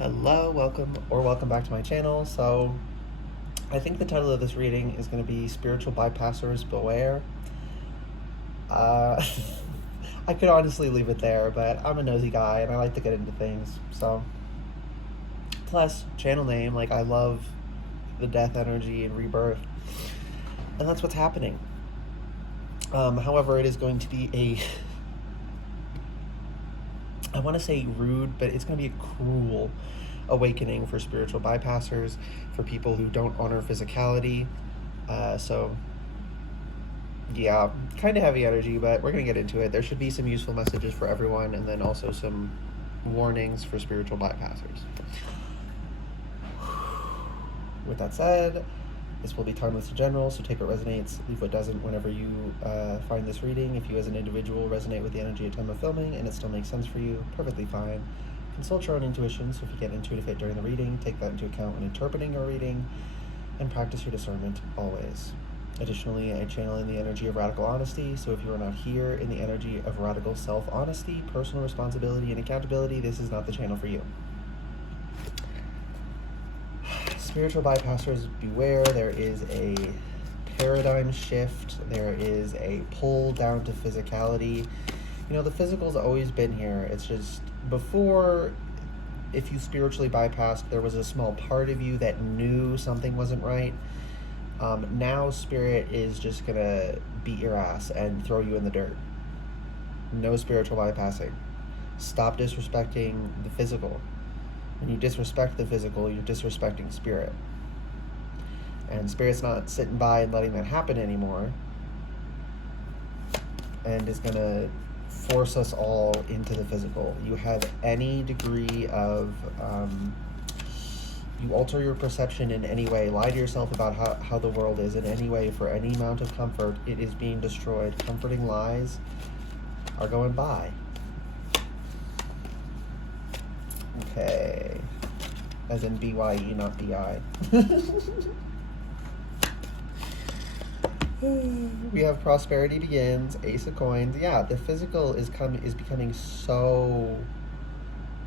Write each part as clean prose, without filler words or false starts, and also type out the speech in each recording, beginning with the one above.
Hello, welcome back to my channel. So, I think the title of this reading is going to be Spiritual Bypassers Beware. Uh, I could honestly leave it there, but I'm a nosy guy and I like to get into things. So, plus, channel name, like I love the death energy and rebirth. And that's what's happening. However, it is going to be I want to say rude, but it's going to be a cruel awakening for spiritual bypassers, for people who don't honor physicality. So, yeah, kind of heavy energy, but we're going to get into it. There should be some useful messages for everyone, and then also some warnings for spiritual bypassers. With that said, this will be timeless in general, so take what resonates, leave what doesn't whenever you find this reading. If you as an individual resonate with the energy at time of filming and it still makes sense for you, perfectly fine. Consult your own intuition, so if you get intuitive hit during the reading, take that into account when interpreting your reading, and practice your discernment always. Additionally, I channel in the energy of radical honesty, so if you are not here in the energy of radical self-honesty, personal responsibility, and accountability, this is not the channel for you. Spiritual bypassers, beware. There is a paradigm shift. There is a pull down to physicality. You know, the physical's always been here. It's just, before, if you spiritually bypassed, there was a small part of you that knew something wasn't right. Now spirit is just gonna beat your ass and throw you in the dirt. No spiritual bypassing. Stop disrespecting the physical. When you disrespect the physical, you're disrespecting spirit. And spirit's not sitting by and letting that happen anymore, and is going to force us all into the physical. You have any degree of, you alter your perception in any way, lie to yourself about how the world is in any way for any amount of comfort, it is being destroyed. Comforting lies are going by. Okay. As in BYE, not BI. We have prosperity begins, ace of coins. Yeah, the physical is becoming so...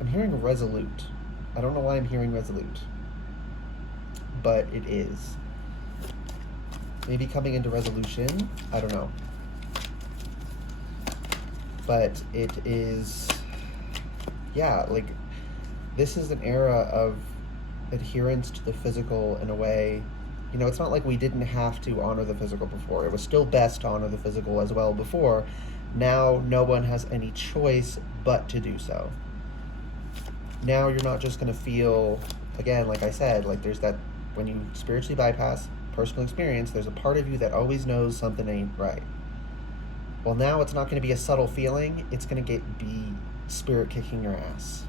I'm hearing resolute. I don't know why I'm hearing resolute, but it is. Maybe coming into resolution. I don't know. But it is... Yeah, like... This is an era of adherence to the physical in a way. You know, it's not like we didn't have to honor the physical before. It was still best to honor the physical as well before. Now no one has any choice but to do so. Now you're not just going to feel, again, like I said, like there's that, when you spiritually bypass personal experience, there's a part of you that always knows something ain't right. Well, now it's not going to be a subtle feeling. It's going to be spirit kicking your ass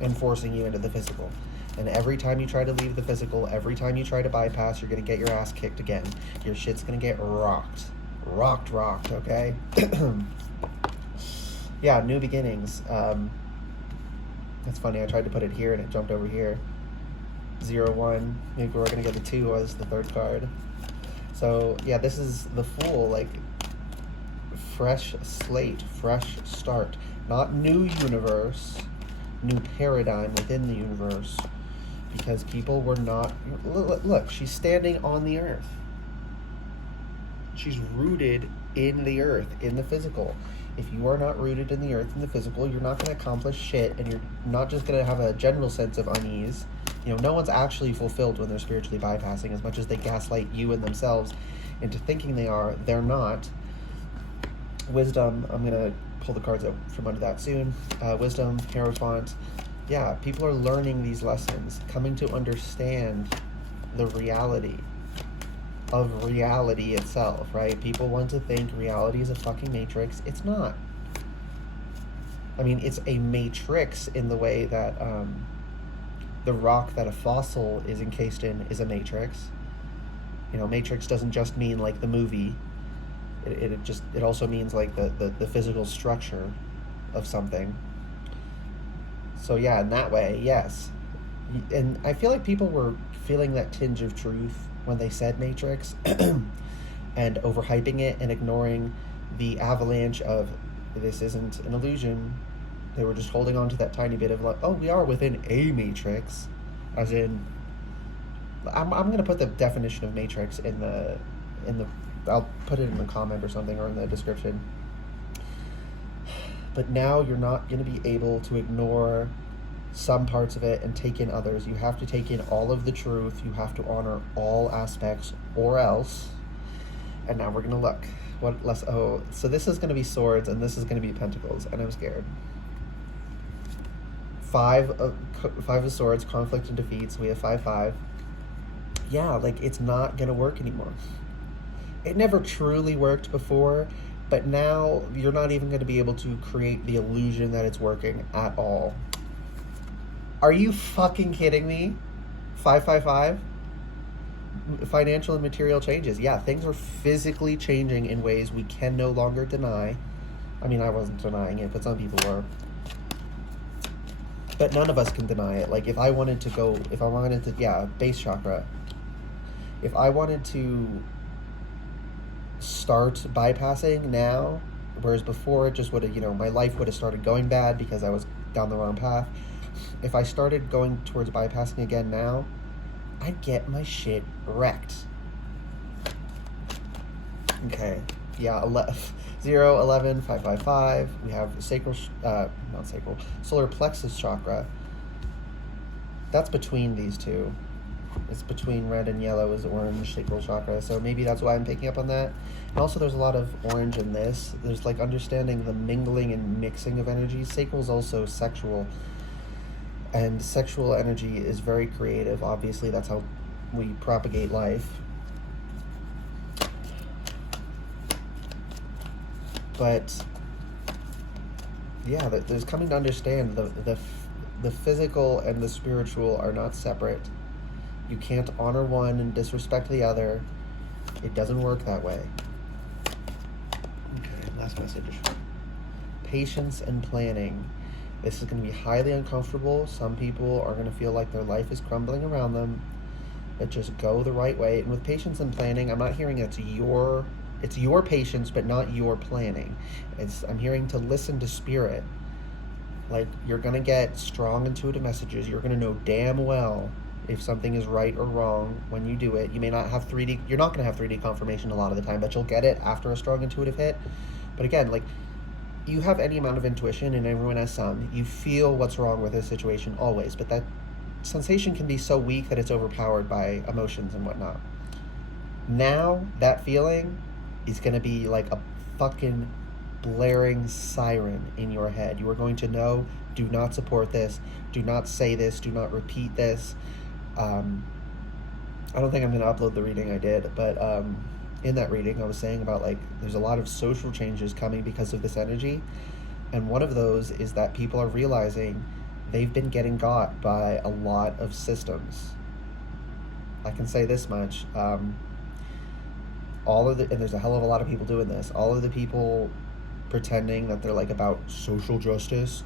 and forcing you into the physical. And every time you try to leave the physical, every time you try to bypass, you're going to get your ass kicked again. Your shit's going to get rocked. Rocked, okay? Yeah, new beginnings. It's funny, I tried to put it here and it jumped over here. 0-1. Maybe we're going to get the 2 as the third card. So, yeah, this is the Fool, like, fresh slate, fresh start. Not new universe, new paradigm within the universe, because people were not... Look, she's standing on the earth. She's rooted in the earth, in the physical. If you are not rooted in the earth, in the physical, you're not going to accomplish shit, and you're not just going to have a general sense of unease. You know, no one's actually fulfilled when they're spiritually bypassing. As much as they gaslight you and themselves into thinking they are, they're not. Wisdom, I'm going to pull the cards out from under that soon. Wisdom, Hierophant. Yeah, people are learning these lessons, coming to understand the reality of reality itself, right? People want to think reality is a fucking matrix. It's not. I mean, it's a matrix in the way that the rock that a fossil is encased in is a matrix. You know, matrix doesn't just mean like the movie. It also means like the physical structure of something. So yeah, in that way, yes. And I feel like people were feeling that tinge of truth when they said Matrix and overhyping it and ignoring the avalanche of this isn't an illusion, They were just holding on to that tiny bit of like, oh, we are within a matrix, as in. I'm gonna put the definition of matrix in the I'll put it in the comment or something, or in the description. But now you're not gonna be able to ignore some parts of it and take in others. You have to take in all of the truth. You have to honor all aspects, or else. And now we're gonna look. What less? Oh, so this is gonna be swords, and this is gonna be pentacles, and I'm scared. Five of swords, conflict and defeat. So we have 5-5. Yeah, like it's not gonna work anymore. It never truly worked before, but now you're not even gonna be able to create the illusion that it's working at all. Are you fucking kidding me? 5-5-5? Financial and material changes. Yeah, things are physically changing in ways we can no longer deny. I mean, I wasn't denying it, but some people were. But none of us can deny it. Like, if I wanted to, yeah, base chakra. If I wanted to start bypassing now, whereas before it just would have, my life would have started going bad because I was down the wrong path. If I started going towards bypassing again now, I'd get my shit wrecked. Okay, yeah, 0, 11, 5-5-5. We have solar plexus chakra. That's between these two. It's between red and yellow is orange sacral chakra, so maybe that's why I'm picking up on that. And also there's a lot of orange in this. There's like understanding the mingling and mixing of energies. Sacral is also sexual, and sexual energy is very creative. Obviously, that's how we propagate life. But yeah, there's coming to understand the physical and the spiritual are not separate. You can't honor one and disrespect the other. It doesn't work that way. Okay, last message. Patience and planning. This is going to be highly uncomfortable. Some people are going to feel like their life is crumbling around them. But just go the right way. And with patience and planning, I'm not hearing it's your patience, but not your planning. I'm hearing to listen to spirit. Like, you're going to get strong intuitive messages. You're going to know damn well if something is right or wrong when you do it. You may not have 3D, you're not going to have 3D confirmation a lot of the time, but you'll get it after a strong intuitive hit. But again, like, you have any amount of intuition, and everyone has some. You feel what's wrong with a situation always, but that sensation can be so weak that it's overpowered by emotions and whatnot. Now, that feeling is going to be like a fucking blaring siren in your head. You are going to know, do not support this, do not say this, do not repeat this. I don't think I'm going to upload the reading I did, but in that reading I was saying about, like, there's a lot of social changes coming because of this energy, and one of those is that people are realizing they've been getting got by a lot of systems. I can say this much. And there's a hell of a lot of people doing this. All of the people pretending that they're like about social justice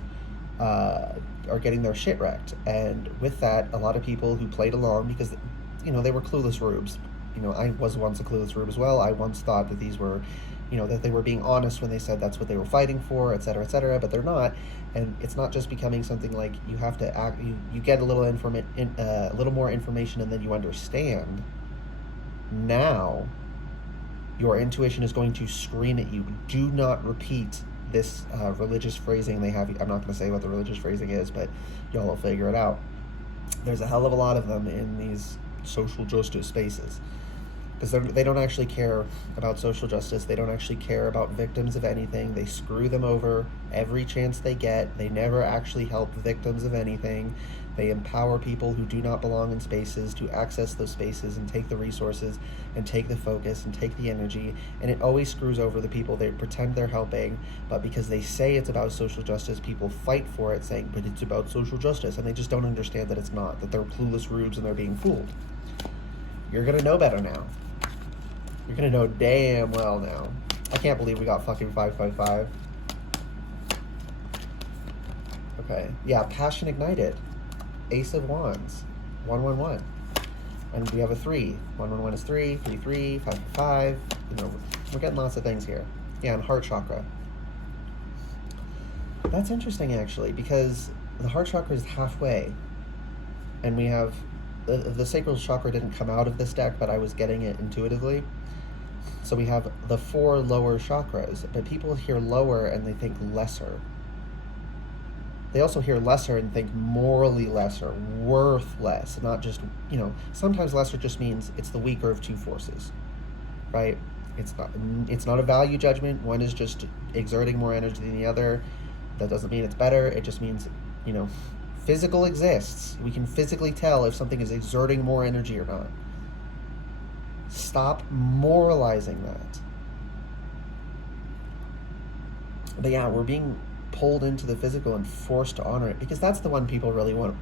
are getting their shit wrecked. And with that, a lot of people who played along because, they were clueless rubes. I was once a clueless rube as well. I once thought that these were, that they were being honest when they said that's what they were fighting for, et cetera, but they're not. And it's not just becoming something like you have to act, you get a little a little more information and then you understand. Now, your intuition is going to scream at you. Do not repeat this religious phrasing they have. I'm not going to say what the religious phrasing is, but y'all will figure it out. There's a hell of a lot of them in these social justice spaces, because they don't actually care about social justice. They don't actually care about victims of anything. They screw them over every chance they get. They never actually help victims of anything. They empower people who do not belong in spaces to access those spaces and take the resources and take the focus and take the energy, and it always screws over the people they pretend they're helping. But because they say it's about social justice, people fight for it saying, but it's about social justice, and they just don't understand that it's not, that they're clueless rubes and they're being fooled. You're gonna know better now. You're gonna know damn well now. I can't believe we got fucking 555. Okay, yeah, passion ignited. Ace of Wands, 111, and we have a 3. 111 is 3, 3, 3, 5, 5. We're getting lots of things here. Yeah, and heart chakra. That's interesting, actually, because the heart chakra is halfway, and we have the sacral chakra didn't come out of this deck, but I was getting it intuitively. So we have the 4 lower chakras, but people hear lower and they think lesser. They also hear lesser and think morally lesser, worth less, not just, sometimes lesser just means it's the weaker of two forces, right? It's not a value judgment. One is just exerting more energy than the other. That doesn't mean it's better. It just means, physical exists. We can physically tell if something is exerting more energy or not. Stop moralizing that. But yeah, we're being pulled into the physical and forced to honor it, because that's the one people really want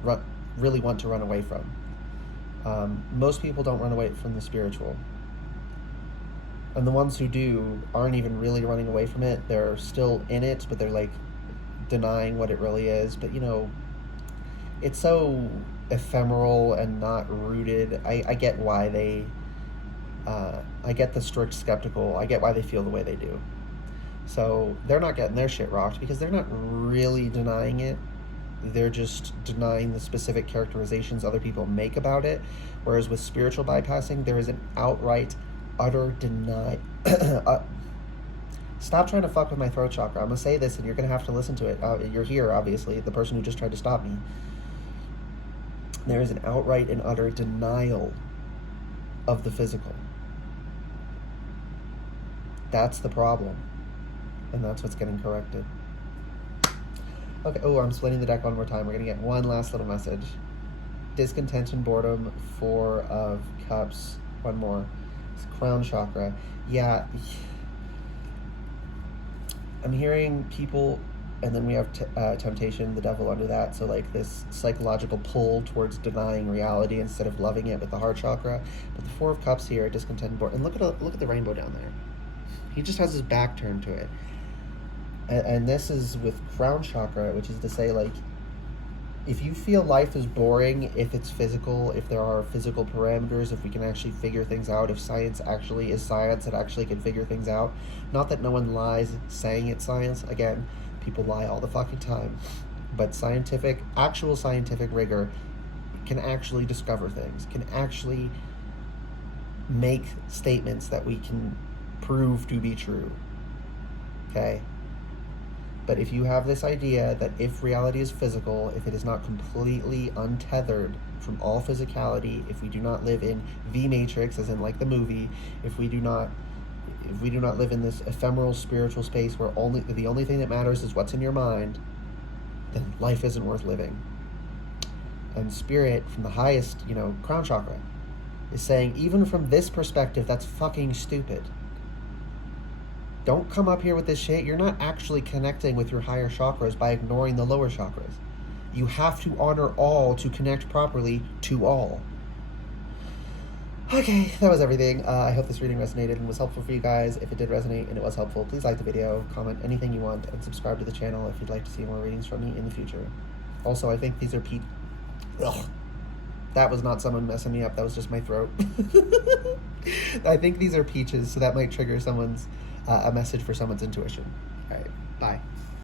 to run away from. Most people don't run away from the spiritual. And the ones who do aren't even really running away from it. They're still in it, but they're like denying what it really is. But it's so ephemeral and not rooted. I get why they I get the strict skeptical. I get why they feel the way they do. So they're not getting their shit rocked, because they're not really denying it. They're just denying the specific characterizations other people make about it. Whereas with spiritual bypassing, there is an outright, utter deny. Stop trying to fuck with my throat chakra. I'm going to say this and you're going to have to listen to it. You're here, obviously, the person who just tried to stop me. There is an outright and utter denial of the physical. That's the problem. And that's what's getting corrected. Okay, I'm splitting the deck one more time. We're going to get one last little message. Discontention, boredom, 4 of Cups. One more. It's crown chakra. Yeah. I'm hearing people, and then we have temptation, the devil under that. So like this psychological pull towards denying reality instead of loving it with the heart chakra. But the 4 of Cups here, discontent, boredom. And look at the rainbow down there. He just has his back turned to it. And this is with crown chakra, which is to say, like, if you feel life is boring, if it's physical, if there are physical parameters, if we can actually figure things out, if science actually is science that actually can figure things out, not that no one lies saying it's science. Again, people lie all the fucking time. But actual scientific rigor can actually discover things, can actually make statements that we can prove to be true. Okay? But if you have this idea that if reality is physical, if it is not completely untethered from all physicality, if we do not live in the Matrix, as in like the movie, if we do not live in this ephemeral spiritual space where the only thing that matters is what's in your mind, then life isn't worth living. And spirit, from the highest, crown chakra, is saying, even from this perspective, that's fucking stupid. Don't come up here with this shit. You're not actually connecting with your higher chakras by ignoring the lower chakras. You have to honor all to connect properly to all. Okay, that was everything. I hope this reading resonated and was helpful for you guys. If it did resonate and it was helpful, please like the video, comment anything you want, and subscribe to the channel if you'd like to see more readings from me in the future. Also, I think these are that was not someone messing me up. That was just my throat. I think these are peaches, so that might trigger a message for someone's intuition. All right, bye.